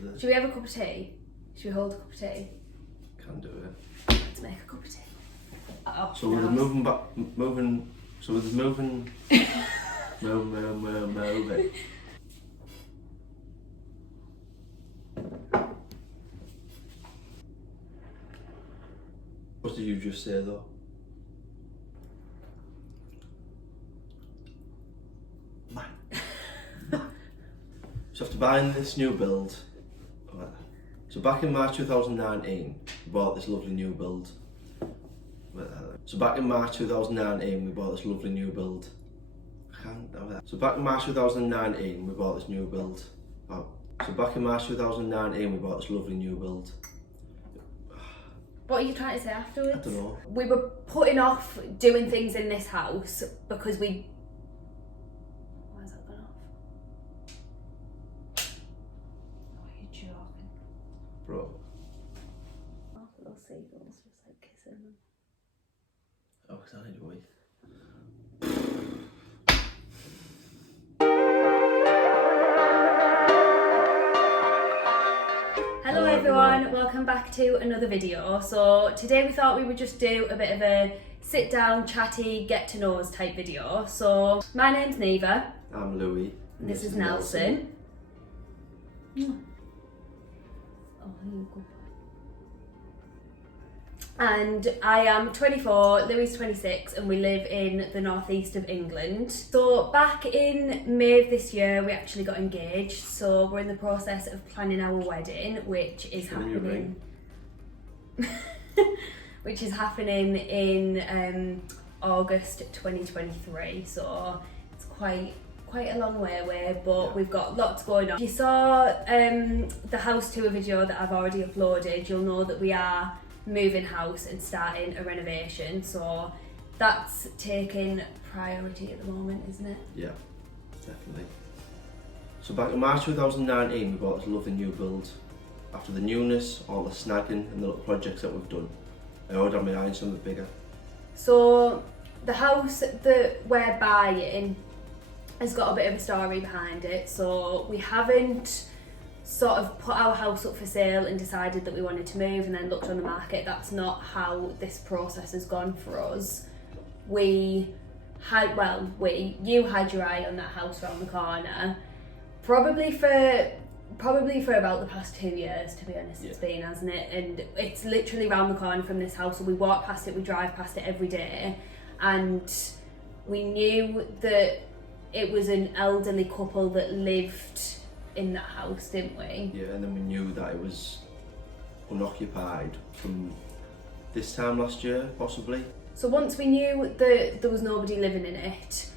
with it. Should we have a cup of tea? Should we hold a cup of tea? Can do it. Let's make a cup of tea. So with the moving back, moving. So with the moving. Moving. What did you just say though? So after buying this new build, so back in March 2019, we bought this lovely new build. So back in March 2019, we bought this lovely new build. I can't know that. So back in March 2019, we bought this new build. Oh. So back in March 2019, we bought this lovely new build. What are you trying to say afterwards? I don't know. We were putting off doing things in this house because we... Why has that gone off? Oh, you're joking. Bro. Oh, little seagulls just like kissing them. Oh, because I need a wee. Hello everyone, welcome back to another video. So today we thought we would just do a bit of a sit down, chatty, get to know us type video. So my name's Neva. I'm Louis. This is Nelson. Oh, you go. And I am 24, Louis is 26, and we live in the northeast of England. So back in May of this year, we actually got engaged. So we're in the process of planning our wedding, which is happening. Which is happening in August 2023. So it's quite a long way away, but yeah, we've got lots going on. If you saw the house tour video that I've already uploaded, you'll know that we are moving house and starting a renovation, so that's taking priority at the moment, isn't it? Yeah, definitely. So back in March 2019 we bought this lovely new build. After the newness, all the snagging and the little projects that we've done, I ordered on my eye something bigger. So the house that we're buying has got a bit of a story behind it. So we haven't sort of put our house up for sale and decided that we wanted to move and then looked on the market. That's not how this process has gone for us. You had your eye on that house around the corner probably for about the past 2 years, to be honest. It's been, hasn't it? And it's literally around the corner from this house, so we walk past it, we drive past it every day, and we knew that it was an elderly couple that lived in that house, didn't we? Yeah, and then we knew that it was unoccupied from this time last year, possibly. So once we knew that there was nobody living in it,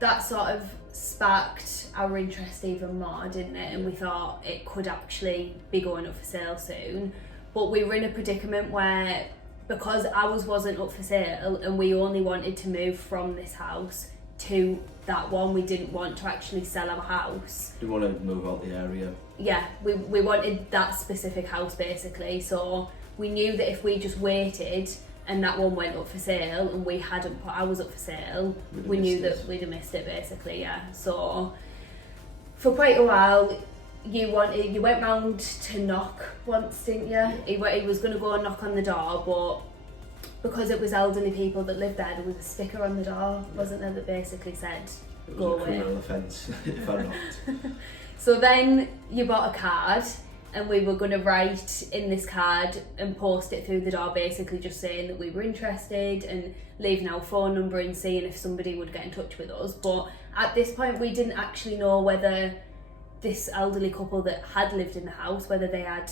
that sort of sparked our interest even more, didn't it? And we thought it could actually be going up for sale soon. But we were in a predicament where, because ours wasn't up for sale and we only wanted to move from this house to that one, we didn't want to actually sell our house. We want to move out the area. Yeah, we wanted that specific house basically, so we knew that if we just waited and that one went up for sale and we hadn't put ours up for sale, we knew that we'd have missed it basically, yeah. So for quite a while you went round to knock once, didn't you? Yeah. He was going to go and knock on the door, but because it was elderly people that lived there was a sticker on the door, wasn't there, that basically said, go away. It was a criminal offence if I knocked. So then you bought a card, and we were going to write in this card and post it through the door, basically just saying that we were interested and leaving our phone number and seeing if somebody would get in touch with us. But at this point we didn't actually know whether this elderly couple that had lived in the house, whether they had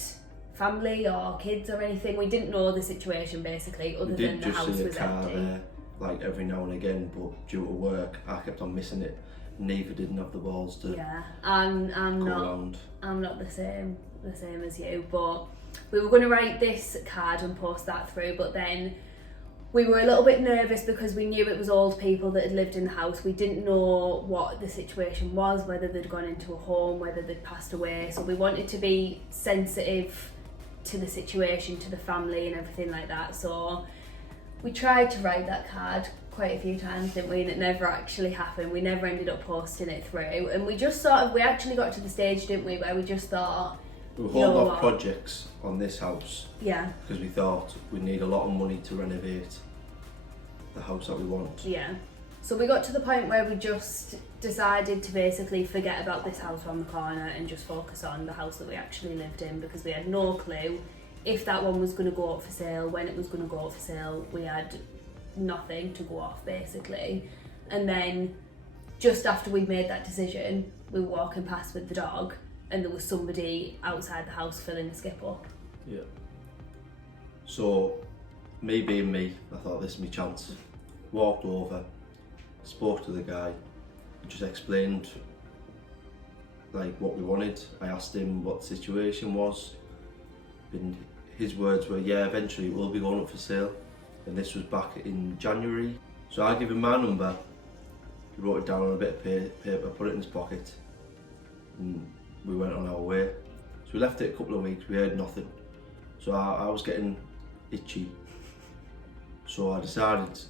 family or kids or anything. We didn't know the situation basically, other than the house was empty. There, like every now and again, but due to work I kept on missing it. Neither didn't have the balls to I'm not the same as you, but we were going to write this card and post that through, but then we were a little bit nervous because we knew it was old people that had lived in the house. We didn't know what the situation was, whether they'd gone into a home, whether they'd passed away, so we wanted to be sensitive to the situation, to the family and everything like that. So we tried to write that card quite a few times, didn't we, and it never actually happened. We never ended up posting it through, and we actually got to the stage, didn't we, where we just thought, We were holding know off what? projects on this house Yeah, because we thought we'd need a lot of money to renovate the house that we want. yeah. So we got to the point where we just decided to basically forget about this house around the corner and just focus on the house that we actually lived in, because we had no clue if that one was going to go up for sale, when it was going to go up for sale. We had nothing to go off basically. And then just after we'd made that decision, we were walking past with the dog and there was somebody outside the house filling a skip up. Yeah. So, me being me, I thought this is my chance. Walked over, spoke to the guy, just explained like what we wanted. I asked him what the situation was, and his words were, yeah, eventually it will be going up for sale. And this was back in January. So I gave him my number, he wrote it down on a bit of paper, put it in his pocket, and we went on our way. So we left it a couple of weeks, we heard nothing. So I was getting itchy. So I decided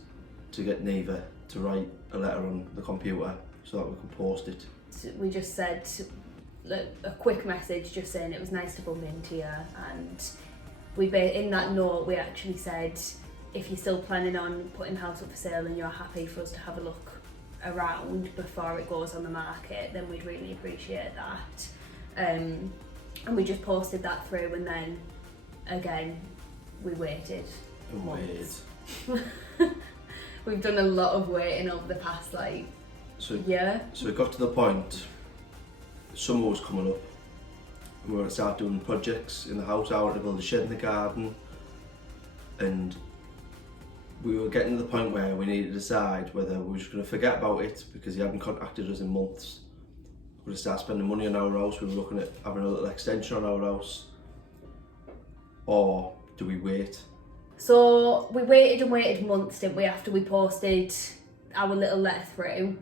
to get Neva to write a letter on the computer so that we could post it. We just said a quick message just saying it was nice to bump into you, and in that note we actually said if you're still planning on putting the house up for sale and you're happy for us to have a look around before it goes on the market, then we'd really appreciate that. And we just posted that through, and then again we waited months. We've done a lot of waiting over the past year. So it got to the point, summer was coming up, and we were going to start doing projects in the house. I wanted to build a shed in the garden, and we were getting to the point where we needed to decide whether we were just going to forget about it because he hadn't contacted us in months. We were going to start spending money on our house. We were looking at having a little extension on our house, or do we wait? So we waited and waited months, didn't we, after we posted our little letter through.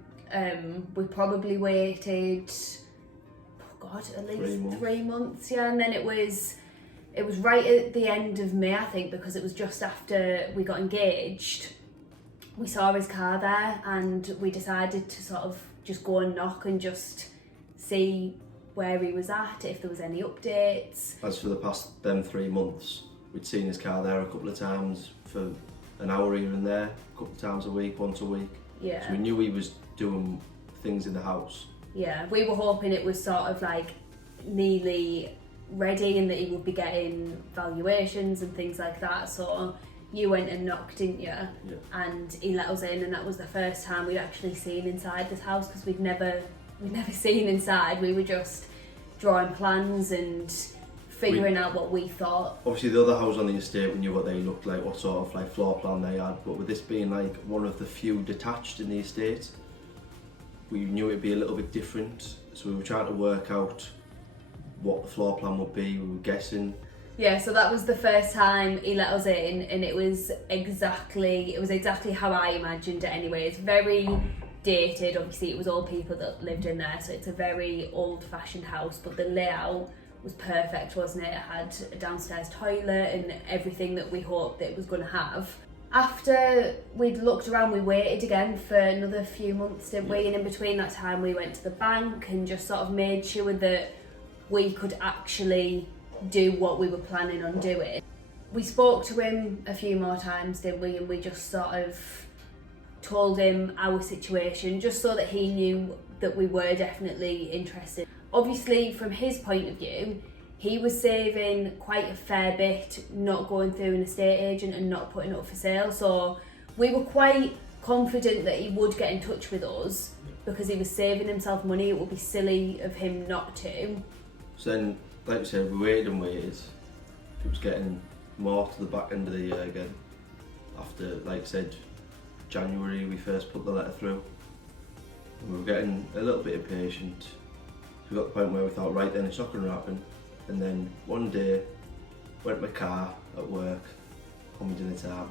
We probably waited, at least 3 months, yeah, and then it was right at the end of May, I think, because it was just after we got engaged. We saw his car there and we decided to sort of just go and knock and just see where he was at, if there was any updates. As for the past 3 months, we'd seen his car there a couple of times for an hour here and there, a couple of times a week, once a week. Yeah. So we knew he was doing things in the house. Yeah, we were hoping it was sort of nearly ready and that he would be getting valuations and things like that. So you went and knocked, didn't you? Yeah. And he let us in, and that was the first time we'd actually seen inside this house, because we'd never seen inside. We were just drawing plans and figuring out what we thought. Obviously the other house on the estate, we knew what they looked like, what sort of floor plan they had, but with this being one of the few detached in the estate, we knew it'd be a little bit different. So we were trying to work out what the floor plan would be. We were guessing. Yeah, so that was the first time he let us in, and it was exactly how I imagined it anyway. It's very dated, obviously it was all people that lived in there, so it's a very old-fashioned house, but the layout was perfect, wasn't it? It had a downstairs toilet and everything that we hoped that it was going to have. After we'd looked around, we waited again for another few months, didn't we? And in between that time we went to the bank and just sort of made sure that we could actually do what we were planning on doing. We spoke to him a few more times, didn't we? And we just sort of told him our situation, just so that he knew that we were definitely interested. Obviously, from his point of view, he was saving quite a fair bit, not going through an estate agent and not putting it up for sale. So we were quite confident that he would get in touch with us because he was saving himself money. It would be silly of him not to. So then, like we said, we waited and waited. It was getting more to the back end of the year again. After, like I said, January we first put the letter through. We were getting a little bit impatient. We got to the point where we thought, right then, it's not going to happen. And then one day, went to my car at work, on my dinner time,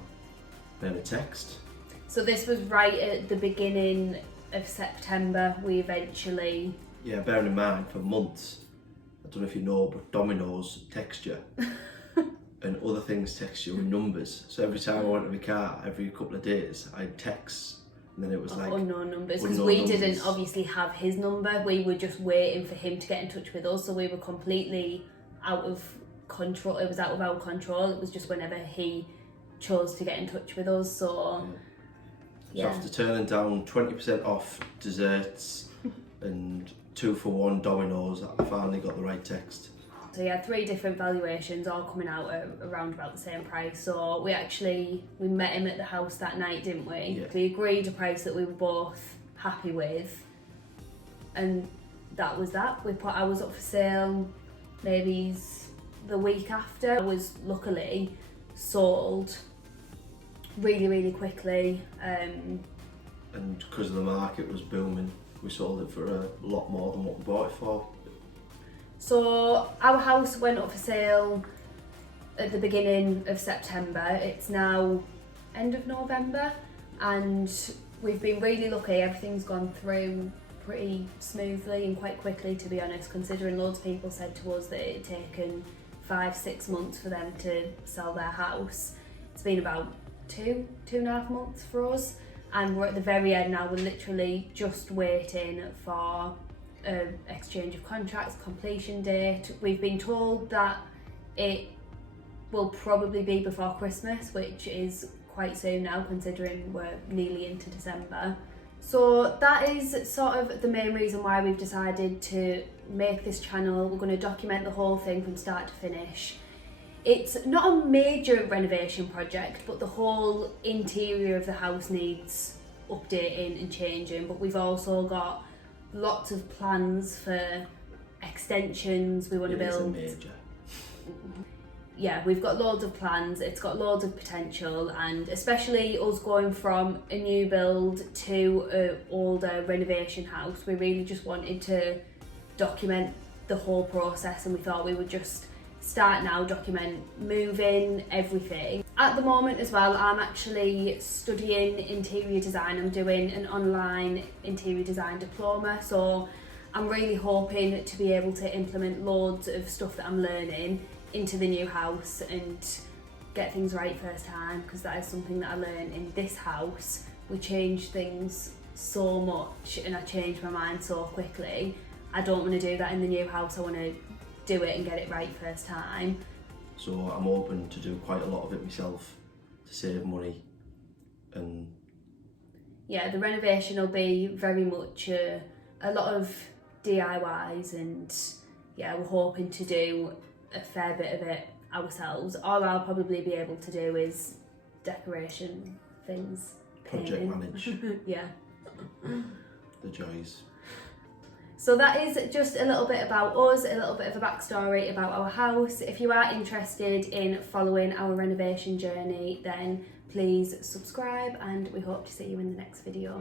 then a text. So this was right at the beginning of September, we eventually... Yeah, bearing in mind, for months, I don't know if you know, but Domino's text you. And other things text you with numbers. So every time I went to my car, every couple of days, I'd text. And then it was unknown numbers, because we didn't obviously have his number. We were just waiting for him to get in touch with us, so we were completely out of control. It was out of our control. It was just whenever he chose to get in touch with us. So So after turning down 20% off desserts and 2-for-1 Domino's, I finally got the right text. So yeah, 3 different valuations all coming out at around about the same price. So we met him at the house that night, didn't we? Yeah. We agreed a price that we were both happy with, and that was that. We put ours up for sale maybe the week after. It was luckily sold really, really quickly. And because the market was booming, we sold it for a lot more than what we bought it for. So our house went up for sale at the beginning of September. It's now end of November, and we've been really lucky. Everything's gone through pretty smoothly and quite quickly, to be honest, considering loads of people said to us that it had taken 5-6 months for them to sell their house. It's been about 2.5 months for us, and we're at the very end now. We're literally just waiting for exchange of contracts, completion date. We've been told that it will probably be before Christmas, which is quite soon now considering we're nearly into December. So that is sort of the main reason why we've decided to make this channel. We're going to document the whole thing from start to finish. It's not a major renovation project, but the whole interior of the house needs updating and changing. But we've also got lots of plans for extensions. We want to build. It is a major. Yeah, we've got loads of plans. It's got loads of potential, and especially us going from a new build to an older renovation house, we really just wanted to document the whole process, and we thought we would just start now, document moving, everything. At the moment as well, I'm actually studying interior design. I'm doing an online interior design diploma, so I'm really hoping to be able to implement loads of stuff that I'm learning into the new house and get things right first time, because that is something that I learned in this house. We changed things so much and I changed my mind so quickly. I don't want to do that in the new house. I want to do it and get it right first time. So I'm hoping to do quite a lot of it myself to save money. And yeah, the renovation will be very much a lot of DIYs, and yeah, we're hoping to do a fair bit of it ourselves. All I'll probably be able to do is decoration things, project painting. manage. Yeah. The joys. So that is just a little bit about us, a little bit of a backstory about our house. If you are interested in following our renovation journey, then please subscribe, and we hope to see you in the next video.